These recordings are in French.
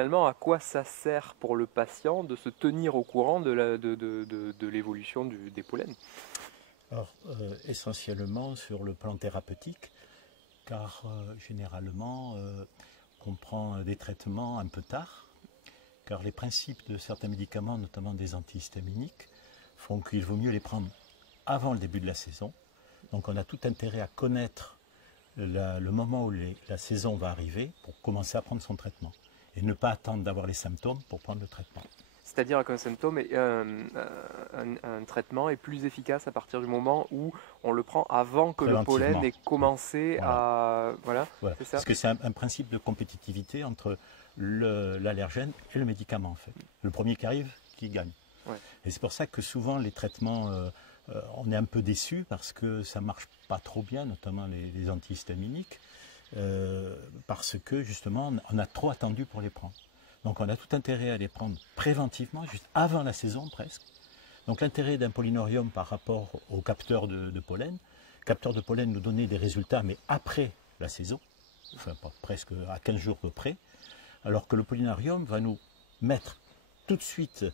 Finalement, à quoi ça sert pour le patient de se tenir au courant de l'évolution des pollens? Alors, essentiellement sur le plan thérapeutique, car généralement, on prend des traitements un peu tard, car les principes de certains médicaments, notamment des antihistaminiques, font qu'il vaut mieux les prendre avant le début de la saison. Donc on a tout intérêt à connaître le moment où la saison va arriver pour commencer à prendre son traitement et ne pas attendre d'avoir les symptômes pour prendre le traitement. C'est-à-dire qu'un symptôme, un traitement est plus efficace à partir du moment où on le prend avant que le pollen ait commencé à... Voilà, voilà. c'est ça? Parce que c'est un principe de compétitivité entre l'allergène et le médicament en fait. Le premier qui arrive, qui gagne. Ouais. Et c'est pour ça que souvent les traitements, on est un peu déçu parce que ça ne marche pas trop bien, notamment les antihistaminiques, parce que justement on a trop attendu pour les prendre. Donc on a tout intérêt à les prendre préventivement, juste avant la saison presque. Donc l'intérêt d'un pollinorium par rapport au capteur de pollen, le capteur de pollen nous donnait des résultats mais après la saison, enfin presque à 15 jours de près, alors que le pollinarium va nous mettre tout de suite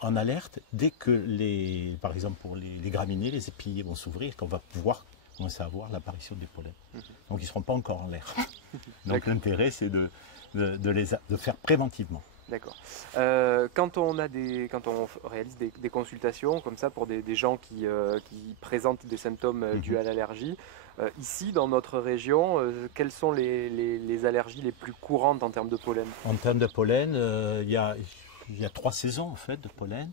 en alerte dès que, par exemple pour les graminées, les épillets vont s'ouvrir, qu'on va pouvoir commencer à voir l'apparition des pollens. Donc ils ne seront pas encore en l'air. Donc l'intérêt c'est de faire préventivement. D'accord. Quand on réalise des consultations comme ça pour des gens qui présentent des symptômes dus à l'allergie, ici dans notre région, quelles sont les allergies les plus courantes en termes de pollen? En termes de pollen, il y a 3 saisons en fait de pollen.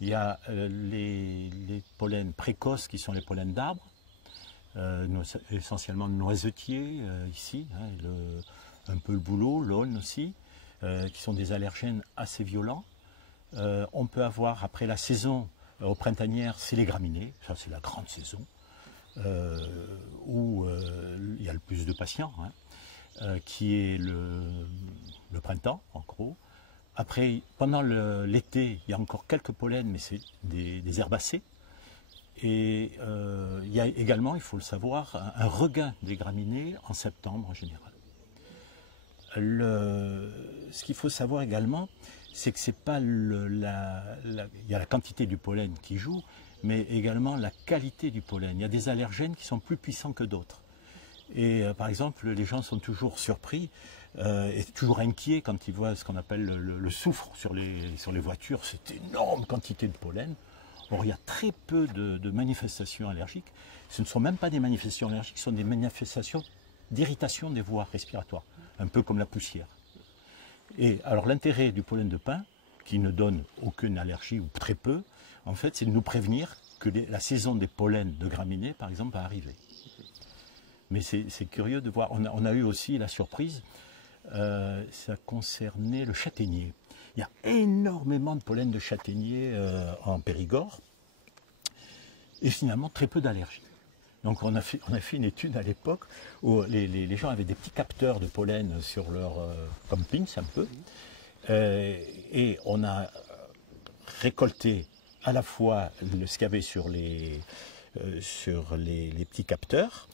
Il y a les pollens précoces qui sont les pollens d'arbres, essentiellement de noisetiers ici, hein, un peu le bouleau, l'aulne aussi, qui sont des allergènes assez violents. On peut avoir après la saison au printanière, c'est les graminées, ça c'est la grande saison, où il y a le plus de patients, hein, qui est le printemps en gros. Après, pendant l'été, il y a encore quelques pollens, mais c'est des herbacées. Et il y a également, il faut le savoir, un regain des graminées en septembre en général. Ce qu'il faut savoir également, c'est que c'est pas il y a la quantité du pollen qui joue, mais également la qualité du pollen. Il y a des allergènes qui sont plus puissants que d'autres. Et par exemple, les gens sont toujours surpris et toujours inquiets quand ils voient ce qu'on appelle le soufre sur les voitures, cette énorme quantité de pollen. Or, il y a très peu de manifestations allergiques. Ce ne sont même pas des manifestations allergiques, ce sont des manifestations d'irritation des voies respiratoires, un peu comme la poussière. Et alors l'intérêt du pollen de pin, qui ne donne aucune allergie ou très peu, en fait, c'est de nous prévenir que la saison des pollens de graminées, par exemple, va arriver. Mais c'est curieux de voir, on a eu aussi la surprise, ça concernait le châtaignier. Il y a énormément de pollen de châtaignier en Périgord, et finalement très peu d'allergies. Donc on a fait une étude à l'époque où les gens avaient des petits capteurs de pollen sur leur comme pins un peu, et on a récolté à la fois ce qu'il y avait sur les petits capteurs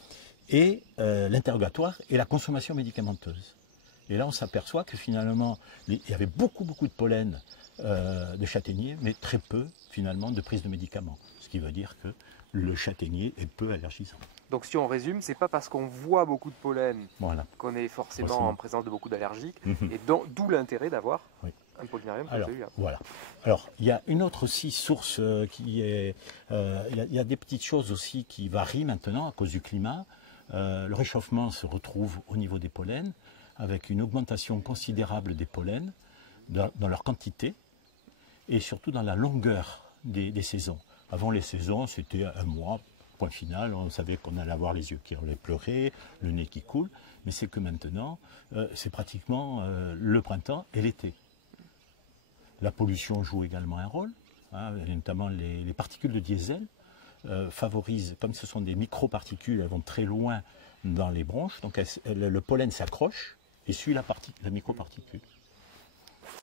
et l'interrogatoire et la consommation médicamenteuse. Et là on s'aperçoit que finalement il y avait beaucoup de pollen de châtaignier, mais très peu finalement de prise de médicaments. Ce qui veut dire que le châtaignier est peu allergisant. Donc si on résume, c'est pas parce qu'on voit beaucoup de pollen qu'on est forcément en présence de beaucoup d'allergiques, et d'où l'intérêt d'avoir un pollinarium comme celui-là. Voilà. Alors il y a une autre aussi source qui est... il y a des petites choses aussi qui varient maintenant à cause du climat. Le réchauffement se retrouve au niveau des pollens, avec une augmentation considérable des pollens dans leur quantité et surtout dans la longueur des saisons. Avant les saisons, c'était un mois, point final, on savait qu'on allait avoir les yeux qui allaient pleurer, le nez qui coule, mais c'est que maintenant, c'est pratiquement le printemps et l'été. La pollution joue également un rôle, hein, notamment les particules de diesel favorisent, comme ce sont des microparticules, elles vont très loin dans les bronches, donc le pollen s'accroche et suit la microparticule.